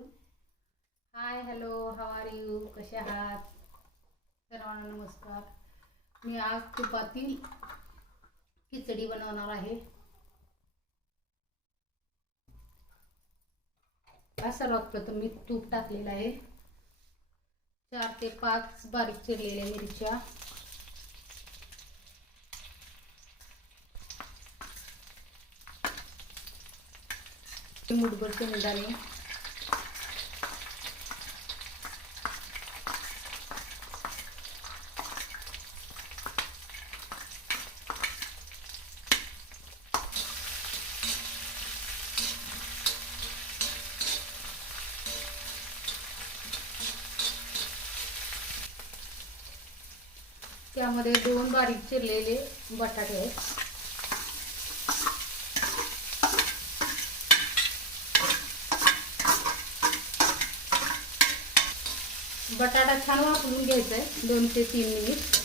High hello how are you, कसे आहात सर्वांना? नमस्कार. मी आज तुपातील खिचडी बनवणार आहे. सर्वात प्रथम मी तूप टाकलेलं आहे. 4 ते 5 बारीक चिरलेल्या मिरच्या, मुठभर शेंगदाणे, त्यामध्ये 2 बारीक चिरलेले बटाटे आहेत. बटाटा छान वाफवून घ्यायचा आहे 2 ते 3 मिनिट.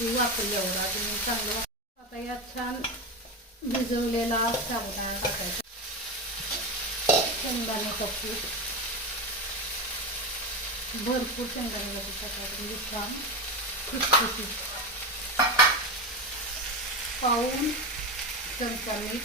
वापरल्यावर अजून चांगलं. आता यात छान भिजवलेला साबुदाणा टाकायचा, शेंगदाणे टाकू, भरपूर शेंगदाणे टाकायचं म्हणजे छान खुसखुशीत. पाऊण चमचा मीठ,